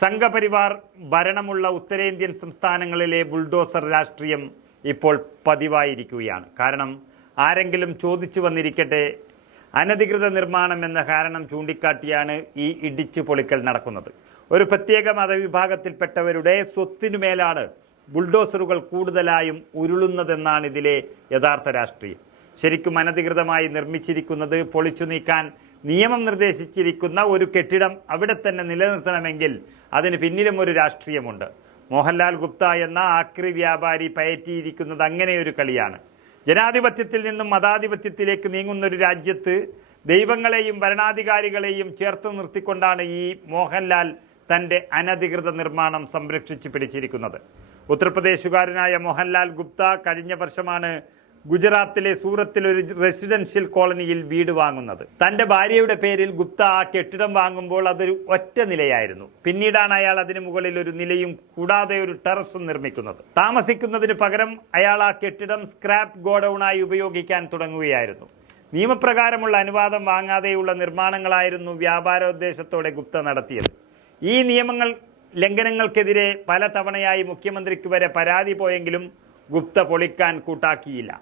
സംഘപരിവാർ ഭരണമുള്ള ഉത്തരേന്ത്യൻ സംസ്ഥാനങ്ങളിലെ ബുൾഡോസർ രാഷ്ട്രീയം ഇപ്പോൾ പതിവായിരിക്കുകയാണ്. കാരണം ആരെങ്കിലും ചോദിച്ചു വന്നിരിക്കട്ടെ അനധികൃത നിർമ്മാണം എന്ന കാരണം ചൂണ്ടിക്കാട്ടിയാണ് ഈ ഇടിച്ചു പൊളിക്കൽ നടക്കുന്നത്. ഒരു പ്രത്യേക മതവിഭാഗത്തിൽപ്പെട്ടവരുടെ സ്വത്തിനുമേലാണ് ബുൾഡോസറുകൾ കൂടുതലായും ഉരുളുന്നതെന്നാണ് ഇതിലെ യഥാർത്ഥ രാഷ്ട്രീയം. ശരിക്കും അനധികൃതമായി നിർമ്മിച്ചിരിക്കുന്നത് പൊളിച്ചു നീക്കാൻ നിയമം നിർദ്ദേശിച്ചിരിക്കുന്ന ഒരു കെട്ടിടം അവിടെ തന്നെ നിലനിർത്തണമെങ്കിൽ അതിന് പിന്നിലും ഒരു രാഷ്ട്രീയമുണ്ട്. മോഹൻലാൽ ഗുപ്ത എന്ന ആക്രി വ്യാപാരി പയറ്റിയിരിക്കുന്നത് അങ്ങനെ ഒരു കളിയാണ്. ജനാധിപത്യത്തിൽ നിന്നും മതാധിപത്യത്തിലേക്ക് നീങ്ങുന്ന ഒരു രാജ്യത്ത് ദൈവങ്ങളെയും ഭരണാധികാരികളെയും ചേർത്ത് നിർത്തിക്കൊണ്ടാണ് ഈ മോഹൻലാൽ തന്റെ അനധികൃത നിർമ്മാണം സംരക്ഷിച്ചു പിടിച്ചിരിക്കുന്നത്. ഉത്തർപ്രദേശുകാരനായ മോഹൻലാൽ ഗുപ്ത കഴിഞ്ഞ വർഷമാണ് ഗുജറാത്തിലെ സൂറത്തിൽ ഒരു റെസിഡൻഷ്യൽ കോളനിയിൽ വീട് വാങ്ങുന്നത്. തന്റെ ഭാര്യയുടെ പേരിൽ ഗുപ്ത ആ കെട്ടിടം വാങ്ങുമ്പോൾ അതൊരു ഒറ്റ നിലയായിരുന്നു. പിന്നീടാണ് അയാൾ അതിന് മുകളിൽ ഒരു നിലയും കൂടാതെ ഒരു ടെറസും നിർമ്മിക്കുന്നത്. താമസിക്കുന്നതിന് പകരം അയാൾ ആ കെട്ടിടം സ്ക്രാപ്പ് ഗോഡൌണായി ഉപയോഗിക്കാൻ തുടങ്ങുകയായിരുന്നു. നിയമപ്രകാരമുള്ള അനുവാദം വാങ്ങാതെയുള്ള നിർമ്മാണങ്ങളായിരുന്നു വ്യാപാരോദ്ദേശത്തോടെ ഗുപ്ത നടത്തിയത്. ഈ നിയമങ്ങൾ ലംഘനങ്ങൾക്കെതിരെ പല തവണയായി മുഖ്യമന്ത്രിക്ക് വരെ പരാതി പോയെങ്കിലും ഗുപ്ത പൊളിക്കാൻ കൂട്ടാക്കിയില്ല.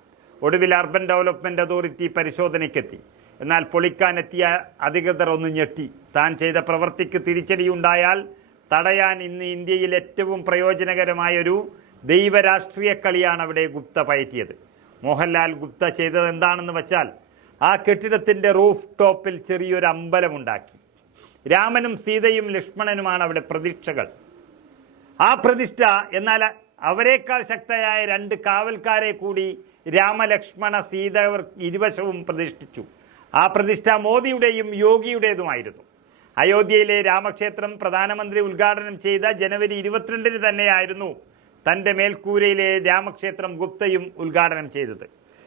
ഒടുവിൽ അർബൻ ഡെവലപ്മെന്റ് അതോറിറ്റി പരിശോധനയ്ക്കെത്തി. എന്നാൽ പൊളിക്കാനെത്തിയ അധികൃതർ ഒന്ന് ഞെട്ടി. താൻ ചെയ്ത പ്രവൃത്തിക്ക് തിരിച്ചടിയുണ്ടായാൽ തടയാൻ ഇന്ന് ഇന്ത്യയിൽ ഏറ്റവും പ്രയോജനകരമായൊരു ദൈവരാഷ്ട്രീയ കളിയാണ് അവിടെ ഗുപ്ത പയറ്റിയത്. മോഹൻലാൽ ഗുപ്ത ചെയ്തത് എന്താണെന്ന് വെച്ചാൽ ആ കെട്ടിടത്തിന്റെ റൂഫ് ടോപ്പിൽ ചെറിയൊരു അമ്പലമുണ്ടാക്കി. രാമനും സീതയും ലക്ഷ്മണനുമാണ് അവിടെ പ്രതീക്ഷകൾ. ആ പ്രതിഷ്ഠ എന്നാൽ അവരെക്കാൾ ശക്തയായ രണ്ട് കാവൽക്കാരെ കൂടി രാമലക്ഷ്മണ സീത ഇരുവശവും പ്രതിഷ്ഠിച്ചു. ആ പ്രതിഷ്ഠ മോദിയുടെയും യോഗിയുടേതുമായിരുന്നു. അയോധ്യയിലെ രാമക്ഷേത്രം പ്രധാനമന്ത്രി ഉദ്ഘാടനം ചെയ്ത ജനുവരി ഇരുപത്തിരണ്ടിന് തന്നെയായിരുന്നു തന്റെ മേൽക്കൂരയിലെ രാമക്ഷേത്രം ഗുപ്തയും ഉദ്ഘാടനം ചെയ്തത്.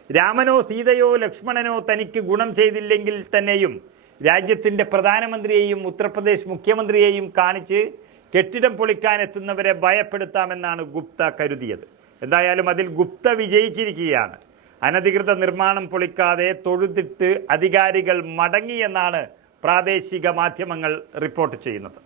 രാമനോ സീതയോ ലക്ഷ്മണനോ തനിക്ക് ഗുണം ചെയ്തില്ലെങ്കിൽ തന്നെയും രാജ്യത്തിന്റെ പ്രധാനമന്ത്രിയെയും ഉത്തർപ്രദേശ് മുഖ്യമന്ത്രിയെയും കാണിച്ച് കെട്ടിടം പൊളിക്കാൻ എത്തുന്നവരെ ഭയപ്പെടുത്താമെന്നാണ് ഗുപ്ത കരുതിയത്. എന്തായാലും അതിൽ ഗുപ്ത വിജയിച്ചിരിക്കുകയാണ്. അനധികൃത നിർമ്മാണം പൊളിക്കാതെ തൊഴുതിട്ട് അധികാരികൾ മടങ്ങിയെന്നാണ് പ്രാദേശിക മാധ്യമങ്ങൾ റിപ്പോർട്ട് ചെയ്യുന്നത്.